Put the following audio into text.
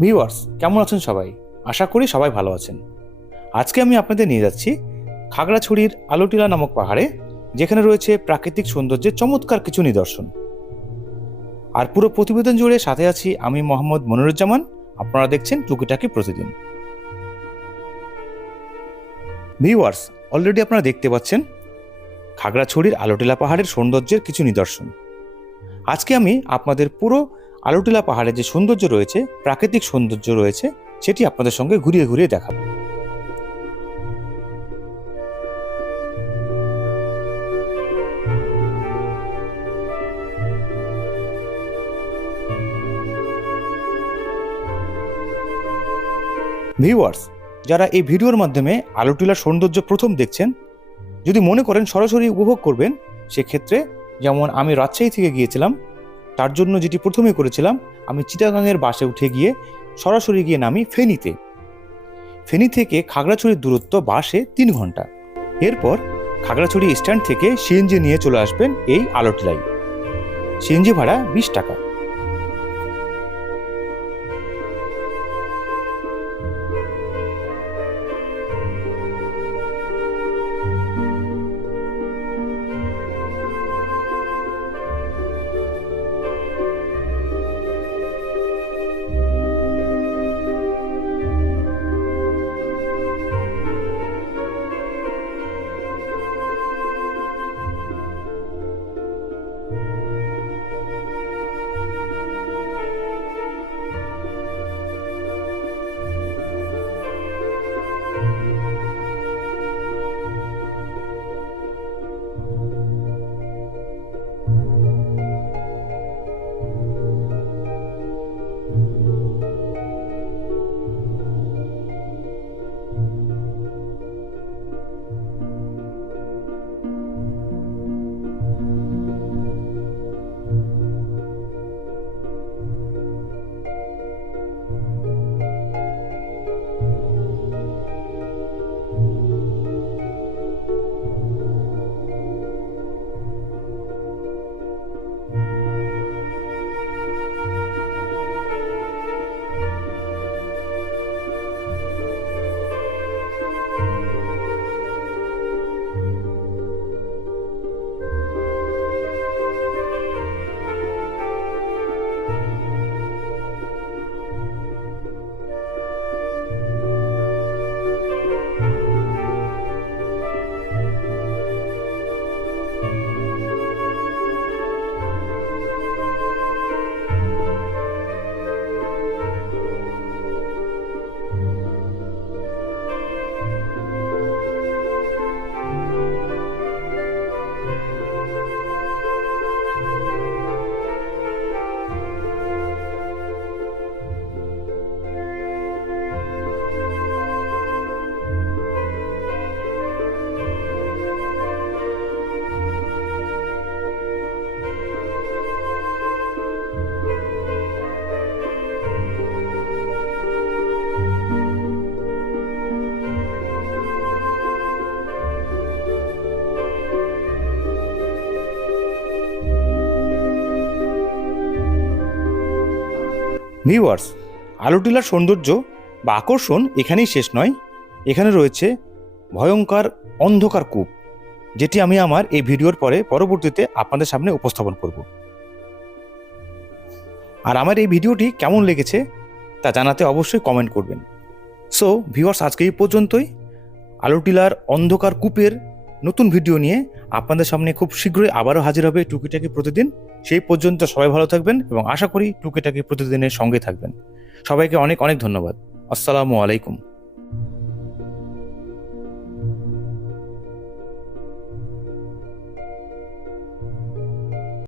Viewers কেমন আছেন সবাই? আশা করি সবাই ভালো আছেন। আজকে আমি আপনাদের নিয়ে যাচ্ছি খাগড়াছড়ির আলোটিলা নামক পাহাড়ে, যেখানে রয়েছে প্রাকৃতিক সৌন্দর্যের চমৎকার কিছু নিদর্শন। আর পুরো প্রতিবেদন জুড়ে সাথে আছি আমি মোহাম্মদ মনিরুজ্জামান। আপনারা দেখছেন টুকিটাকি প্রতিদিন। ভিউয়ার্স অলরেডি আপনারা দেখতে পাচ্ছেন খাগড়াছড়ির আলোটিলা পাহাড়ের সৌন্দর্যের কিছু নিদর্শন। আজকে আমি আপনাদের পুরো আলোটিলা পাহাড়ে যে সৌন্দর্য রয়েছে, প্রাকৃতিক সৌন্দর্য রয়েছে, সেটি আপনাদের সঙ্গে ঘুরিয়ে ঘুরিয়ে দেখাবো। ভিউয়ার্স, যারা এই ভিডিওর মাধ্যমে আলোটিলার সৌন্দর্য প্রথম দেখছেন, যদি মনে করেন সরাসরি উপভোগ করবেন, সেক্ষেত্রে যেমন আমি রাজশাহী থেকে গিয়েছিলাম তার জন্য যেটি প্রথমে করেছিলাম, আমি চিটাগাংয়ের বাসে উঠে গিয়ে সরাসরি গিয়ে নামি ফেনীতে। ফেনী থেকে খাগড়াছড়ির দূরত্ব বাসে তিন ঘণ্টা। এরপর খাগড়াছড়ি স্ট্যান্ড থেকে সিএনজি নিয়ে চলে আসবেন এই আলোটিলাই। সিএনজি ভাড়া বিশ টাকা। ভিউয়ার্স, আলোটিলার সৌন্দর্য বা আকর্ষণ এখানেই শেষ নয়। এখানে রয়েছে ভয়ঙ্কর অন্ধকার কূপ, যেটি আমি আমার এই ভিডিওর পরে পরবর্তীতে আপনাদের সামনে উপস্থাপন করব। আর আমার এই ভিডিওটি কেমন লেগেছে তা জানাতে অবশ্যই কমেন্ট করবেন। সো ভিউয়ার্স, আজকে এই পর্যন্তই। আলোটিলার অন্ধকার কূপের নতুন ভিডিও নিয়ে আপনাদের সামনে খুব শীঘ্রই আবারও হাজির হবে টুকিটাকি প্রতিদিন। সেই পর্যন্ত সবাই ভালো থাকবেন এবং আশা করি টুকিটাকি প্রতিদিনের সঙ্গে থাকবেন। সবাইকে অনেক অনেক ধন্যবাদ। আসসালামু আলাইকুম।